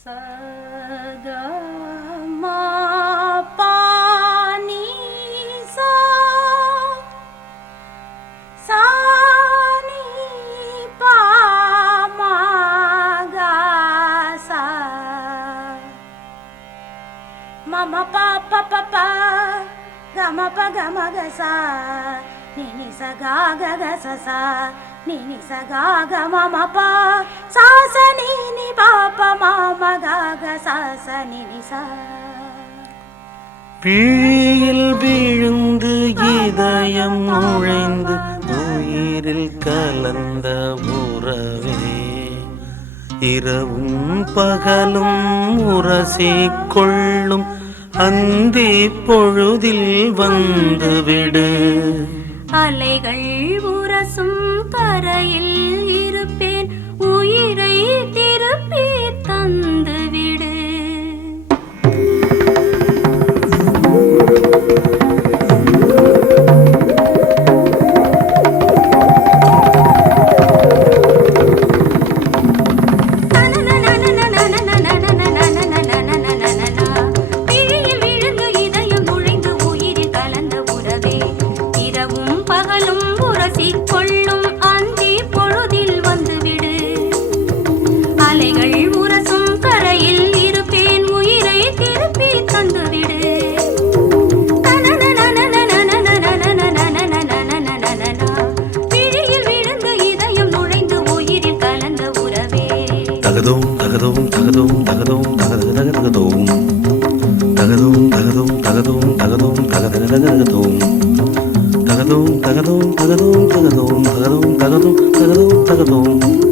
ச க ம ப நீ சா சா நீ ப ம க சா ம ம ப ப ப ப க ம ப க ம க சா நீ நீ ச க க க ச சா நீ நீ ச க க ம ம ப சா ச நீ நீ ப ப ம ம க க சா ச நீ நீ சா. விழியில் விழுந்து இதயம் நுழைந்து உயிரில் கலந்த உறவே, இரவும் பகலும் உரசிக் கொள்ளும் அந்தி பொழுதில் வந்துவிடு. அலைகள் உரசும் கரையில் இருப்பேன், உயிரை திருப்பி தந்துவிடு. கொள்ளும் அந்தி பொழுதில் வந்துவிடு. அலைகள் உரசும் கரையில் இருப்பேன், உயிரை திருப்பி தந்துவிடு. விழியில் விழுந்து இதயம் நுழைந்து உயிரில் கலந்த உறவே. தகதோம் தகதோம் தகதோம் தகதோம் தகதக தகதோம் தகதோம் தகதோம் தகதோம் தகதோம் தகதக தகதோம் தகதோம் தகதோம் தகதோம் தகதோம் தகதோம் தகதோம் தகதோம் தகதோம்.